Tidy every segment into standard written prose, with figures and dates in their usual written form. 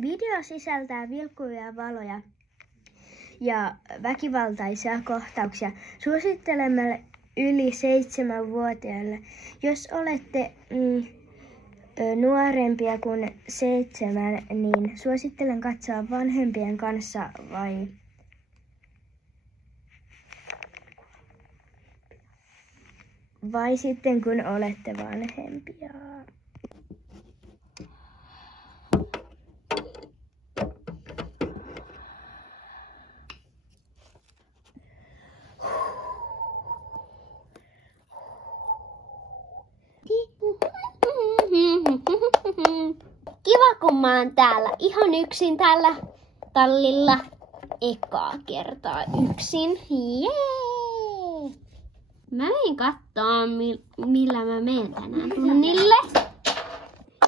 Video sisältää vilkkuja valoja ja väkivaltaisia kohtauksia. Suosittelemme yli 7-vuotiaille. Jos olette nuorempia kuin 7, niin suosittelen katsoa vanhempien kanssa vai sitten kun olette vanhempia. Kiva, kun mä oon täällä ihan yksin tällä tallilla. Ekaa kertaa yksin. Jee! Mä menen kattoo, millä mä menen tänään tunnille.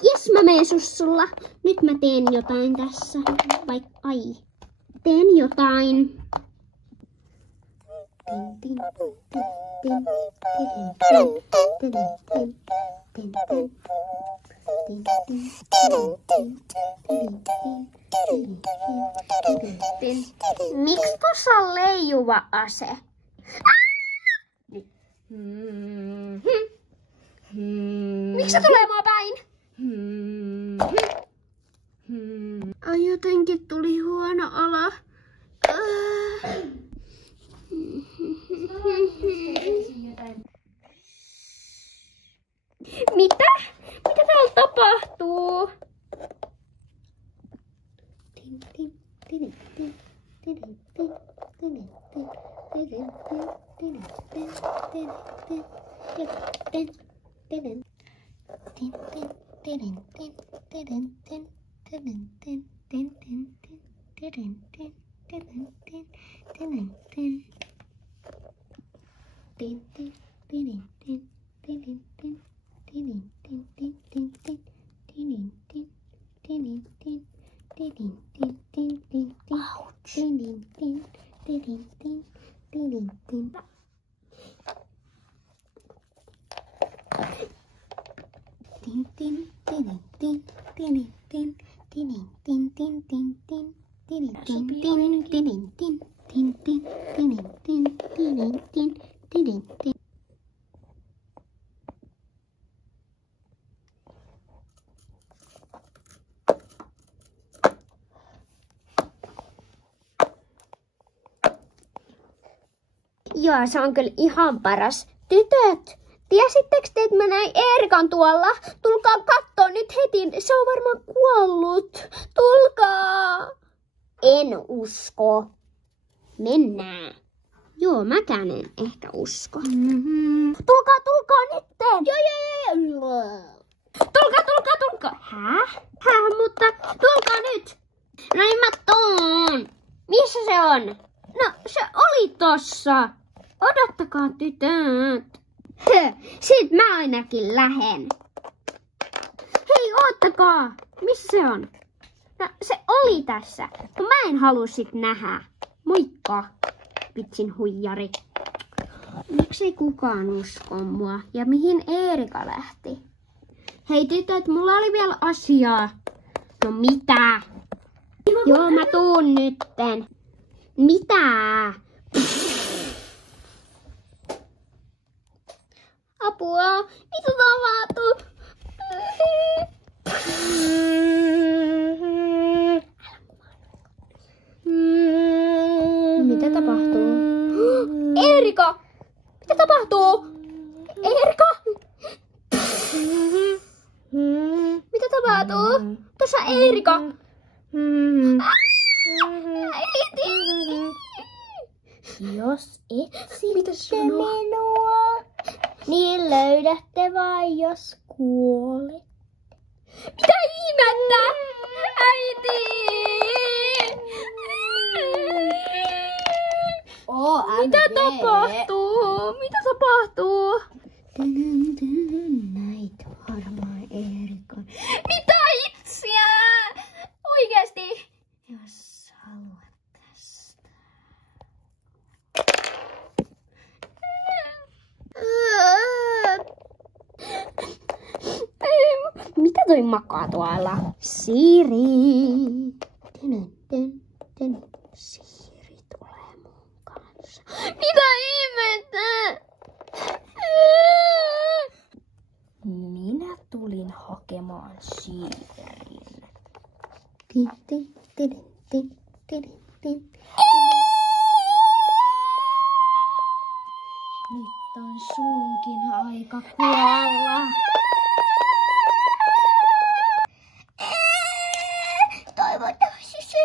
Jes, mä menen sussulla. Nyt mä teen jotain tässä. Teen jotain. Miksi tuossa on leijuva ase? Miksi se tulee mua päin? Ai, jotenkin tuli huono olo. Mitä? Mitä täällä tapahtuu? Joo, se on kyllä ihan paras. Tytöt, tiesittekö te, että mä näin Eerikan tuolla? Tulkaa kattoo nyt heti, se on varmaan kuollut. Tulkaa! En usko. Mennään. Joo, mäkään en ehkä usko. Tulkaa nytten! Joo. Tulkaa. Mutta tulkaa nyt! No niin, mä tuun. Missä se on? No, se oli tossa. Odottakaa, tytöt. Sit mä ainakin lähen. Hei, oottakaa. Missä se on? No, se oli tässä. No, mä en halua sit nähdä. Moikka, vitsin huijari. Miksei kukaan usko mua? Ja mihin Eerika lähti? Hei tytöt, mulla oli vielä asiaa. No mitä? Joo, mä tuun nytten. Mitä? Apua, mitä tapahtuu? Mitä tapahtuu? Eerika! Mitä tapahtuu? Eerika! Mitä tapahtuu? Tuossa Eerika! Äiti! Jos etsitte minua, niin löydätte vain, jos kuolet. Mitä ihmettä? Äiti! Mitä tapahtuu? Mitä tapahtuu? Näit varmaan Eerikan. Mitä itsiä? Oikeesti? Jos haluat tästä. Mitä Toi makaa tuolla. Siri. Siri tulee mun kanssa. Mitä ihmettä? Minä tulin hakemaan Siirin. Nyt on sunkin aika kuolla. Toivottavasti se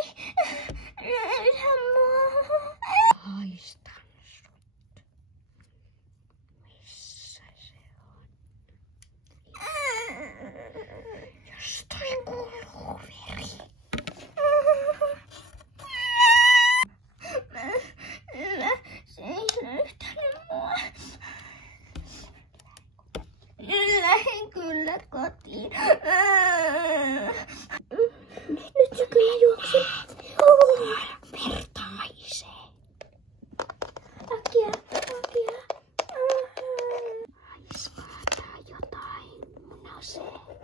löydä mua. Haistan sut. Missä se on? Jostain kuuluu veri. Se ei löytänyt mua. Lähdin kyllä kotiin. Nyt se kyllä juoksi. Verta haisee. Takia. Haiskaataan jotain munaseen.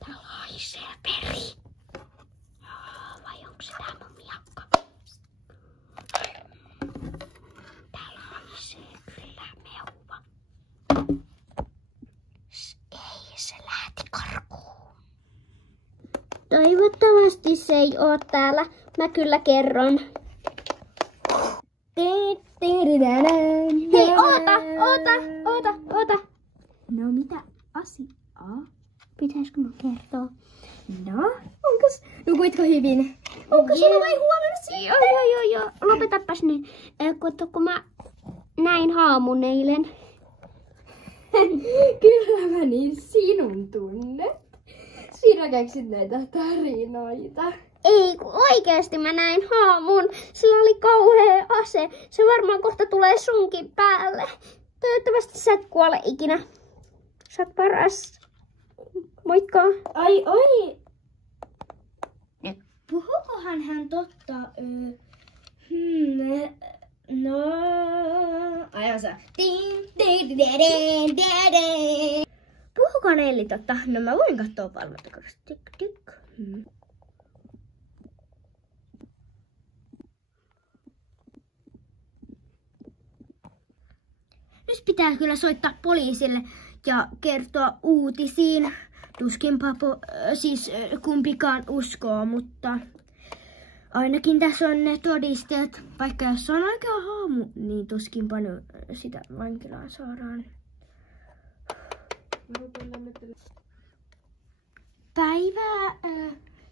Täällä haisee veri. Vai onko se tää mun miakka? Täällä haisee kyllä meuva. Ei, se lähti karkuun. Toivottavasti se ei oo täällä. Mä kyllä kerron. Hei, oota. No mitä asiaa? Pitäisikö mä kertoa? No, nukuitko hyvin? Onko sulla vai huomenna sitten? Joo. Lopetapas nyt. Kun mä näin haamun eilen. Kyllä mä niin sinun tunnet. Sinä keksit näitä tarinoita. Ei, kun oikeesti mä näin haamun. Sillä oli kauhea ase. Se varmaan kohta tulee sunkin päälle. Toivottavasti sä et kuole ikinä. Sä oot paras. Moikka. Ai oi. Puhukohan hän totta? No... Aivan saa. Puhukohan Elli totta? No mä voin katsoa palvelutakosta. Tik. Nyt pitää kyllä soittaa poliisille ja kertoa uutisiin. Tuskinpa kumpikaan uskoo, mutta ainakin tässä on ne todisteet. Vaikka jos on oikea haamu, niin tuskinpa sitä vankilaan saadaan. Päivää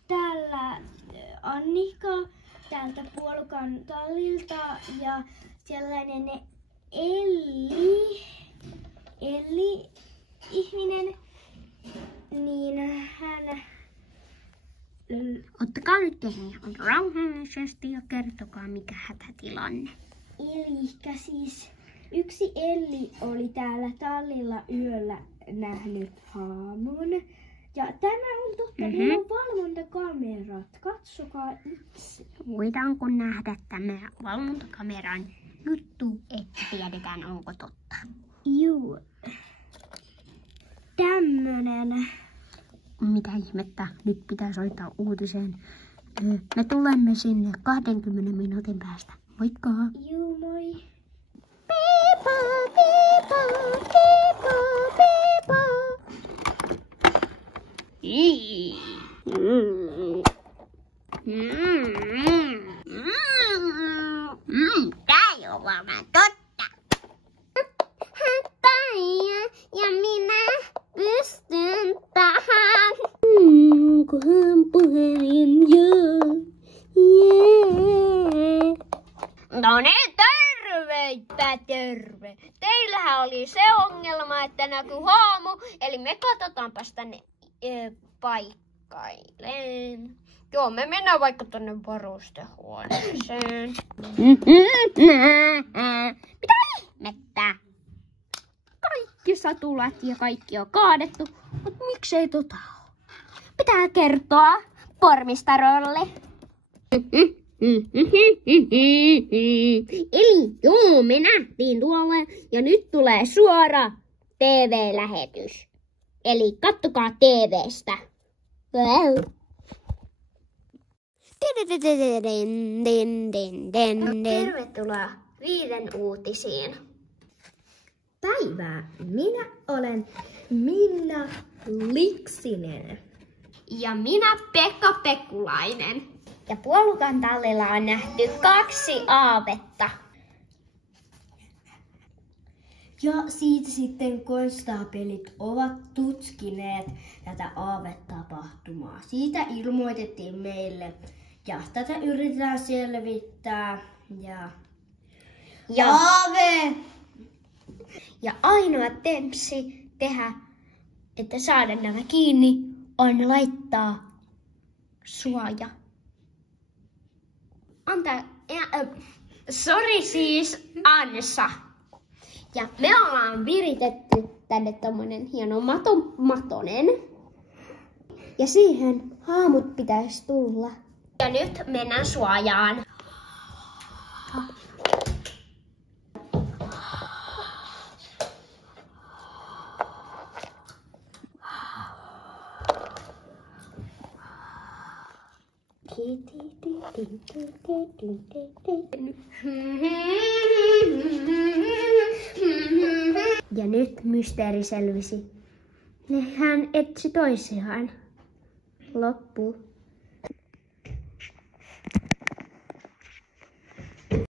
täällä Annika täältä Puolukan tallilta ja sellainen Elli ihminen, niin hän... Ottakaa nyt rauhallisesti ja kertokaa mikä hätätilanne. Elikkä siis yksi Elli oli täällä tallilla yöllä nähnyt haamun. Ja tämä on totta, meillä on valvontakamerat. Katsokaa itse. Voidaanko nähdä tämä valvontakameran juttu, että tiedetään onko totta? Juu. Tämmönen. Mitä ihmettä? Nyt pitää soittaa uutiseen. Me tulemme sinne 20 minuutin päästä. Moikka! Juu, moi. Piipa. Tää ei ole varmaan totta. Päijä ja minä pystyn tähän. Onkohan puhelin joo? No niin, terve. Teillähän oli se ongelma, että näkyy haamu, eli me katsotaanpas tänne paikkailleen. Joo, me mennään vaikka tonne varustehuoneeseen. Mitä ihmettä? Kaikki satulat ja kaikki on kaadettu, mutta miksei tota ole? Pitää kertoa pormistarolle. Eli joo, me nähtiin tuolla ja nyt tulee suora TV-lähetys. Eli kattokaa TV:stä. Tervetuloa 5 uutisiin. Päivää. Minä olen Minna Liksinen. Ja minä Pekka Pekkulainen. Ja Puolukan tallilla on nähty 2 aavetta. Ja siitä sitten konstaapelit ovat tutkineet tätä aavetapahtumaa. Siitä ilmoitettiin meille ja tätä yritetään selvittää. Ja aave! Ja ainoa tempsi tehdä, että saada nämä kiinni, on laittaa suoja. Sori siis, Ansa. Ja me ollaan viritetty tänne tommonen hieno matonen. Ja siihen haamut pitäisi tulla. Ja nyt mennään suojaan. Ja nyt mysteeri selvisi. Nehän etsi toisiaan. Loppu.